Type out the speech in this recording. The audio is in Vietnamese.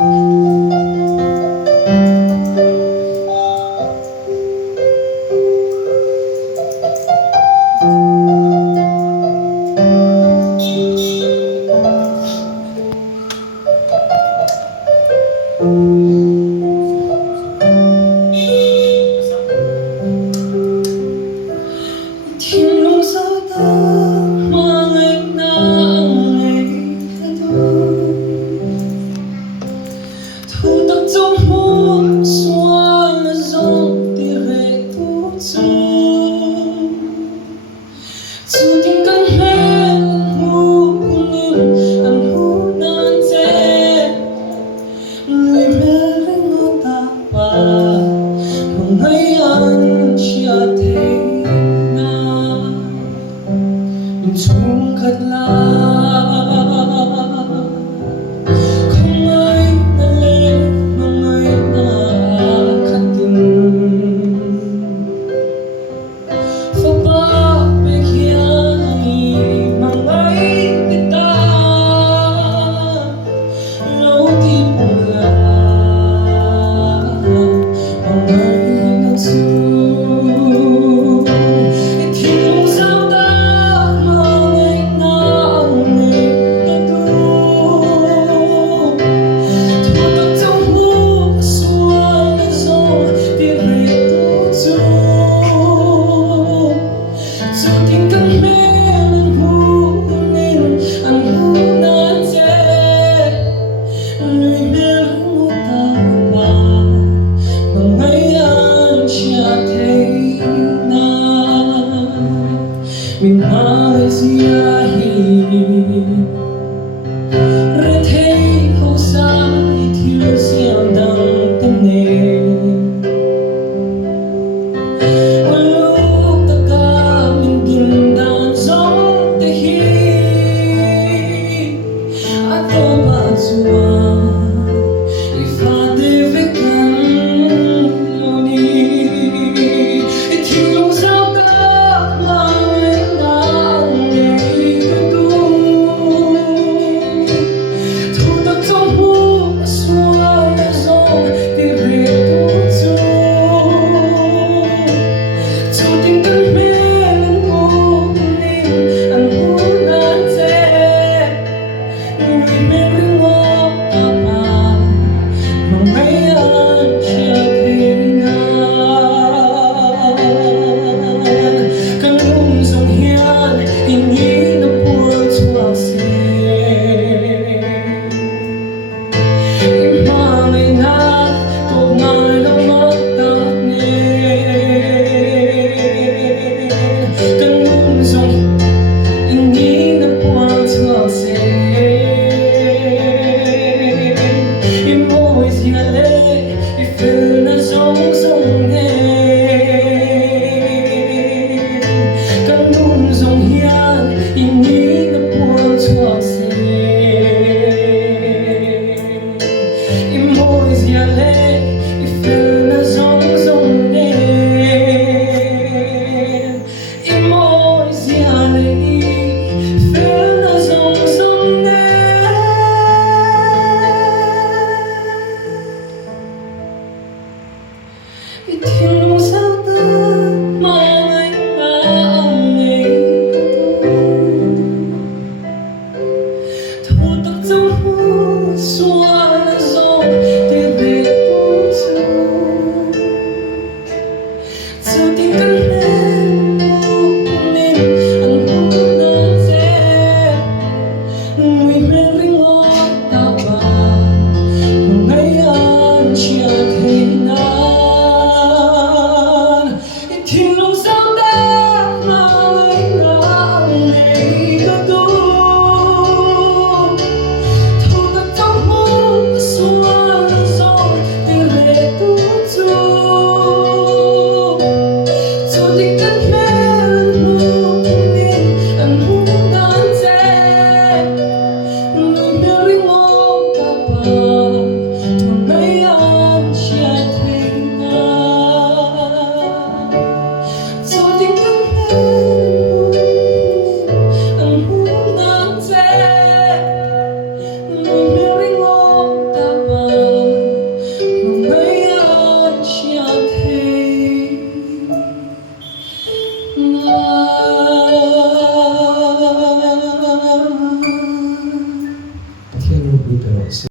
Thiên lung sao ta mà ngày nào ngày đôi thu tập trong muôn xóa là dòng tia về tu chu tình căn hết mu nhưng anh hu nan thế người mẹ linh ngô ta ba mong ngày anh chia thế chung khát la không ai ta lên mong ai ta khát tình phá ba bê kia mong ai ta lâu đi buồn là mong ai ta su mình Malaysia re thấy hậu xa thiếu xiêm đằng tâm nề lúc ta ca mình tìm đàn giống te hi a to ba chua ifa de vekan loni thiếu lúc sao ta Hãy subscribe cho kênh Ghiền Mì Gõ để không bỏ lỡ